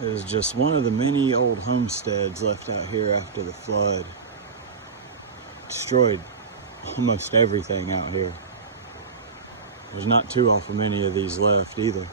It was just one of the many old homesteads left out here after the flood. Destroyed almost everything out here. There's not too awful many of these left either.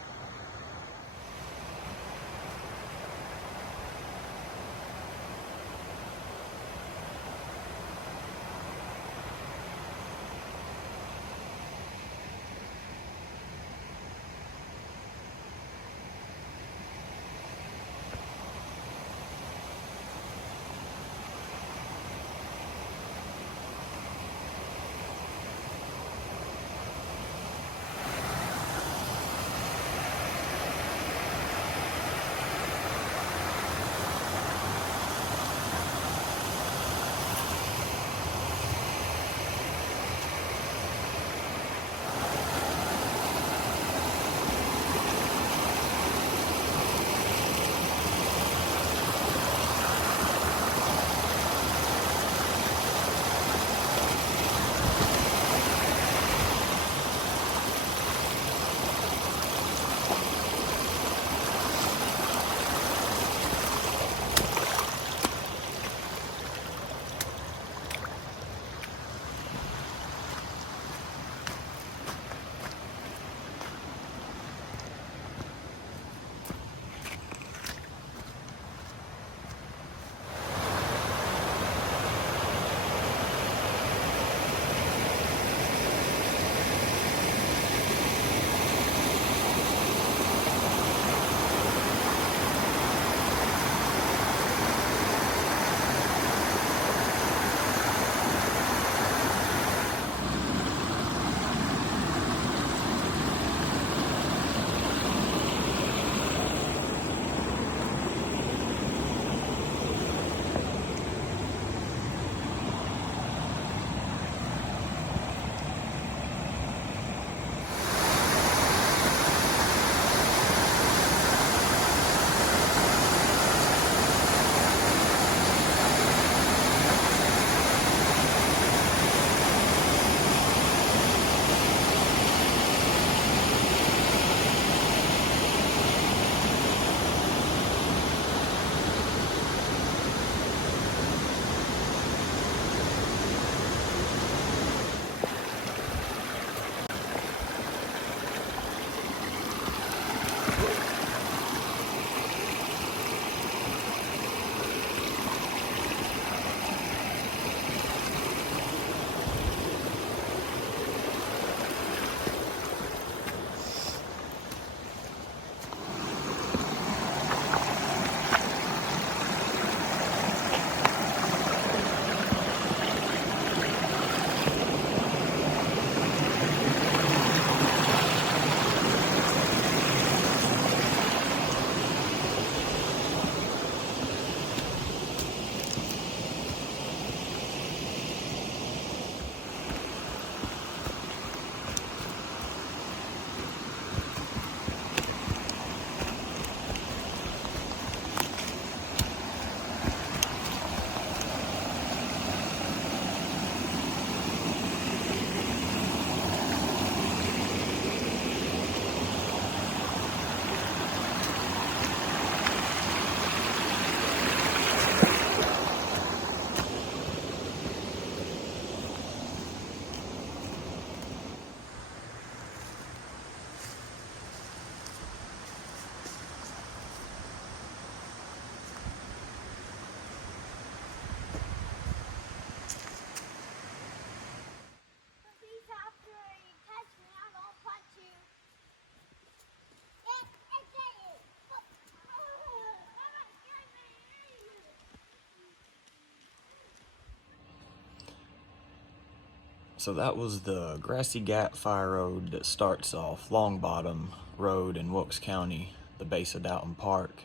So that was the Grassy Gap Fire Road that starts off Long Bottom Road in Wilkes County, the base of Doughton Park,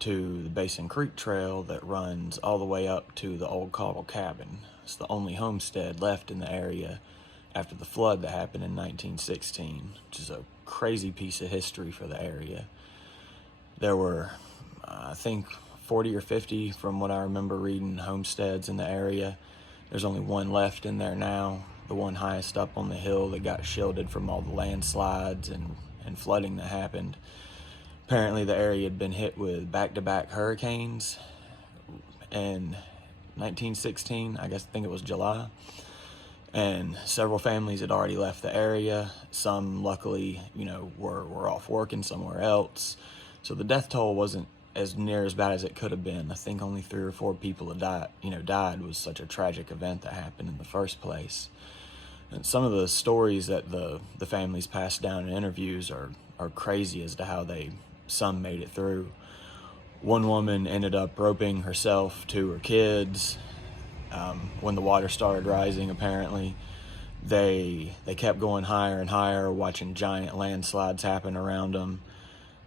to the Basin Creek Trail that runs all the way up to the old Caudill Cabin. It's the only homestead left in the area after the flood that happened in 1916, which is a crazy piece of history for the area. There were, I think, 40 or 50, from what I remember reading, homesteads in the area. There's only one left in there now, the one highest up on the hill that got shielded from all the landslides and flooding that happened. Apparently the area had been hit with back-to-back hurricanes in 1916, I think it was July. And several families had already left the area. Some, luckily, were off working somewhere else. So the death toll wasn't as near as bad as it could have been. I think only 3 or 4 people had died. It was such a tragic event that happened in the first place. And some of the stories that the families passed down in interviews are crazy as to how some made it through. One woman ended up roping herself to her kids. When the water started rising, apparently, they kept going higher and higher, watching giant landslides happen around them,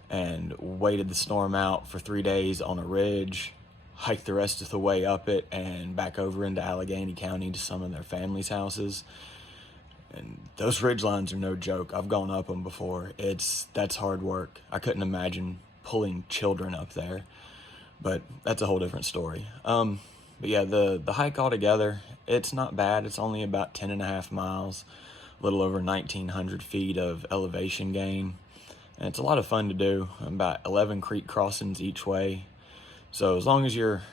and waited the storm out for 3 days on a ridge, hiked the rest of the way up it and back over into Allegheny County to some of their families' houses. And those ridge lines are no joke. I've gone up them before. That's hard work. I couldn't imagine pulling children up there, but that's a whole different story. But yeah, the hike altogether, it's not bad. It's only about 10.5 miles, a little over 1,900 feet of elevation gain. And it's a lot of fun to do, about 11 creek crossings each way. So as long as you're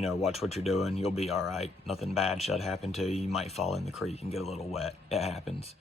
watch what you're doing, you'll be all right. Nothing bad should happen to you. You might fall in the creek and get a little wet. It happens.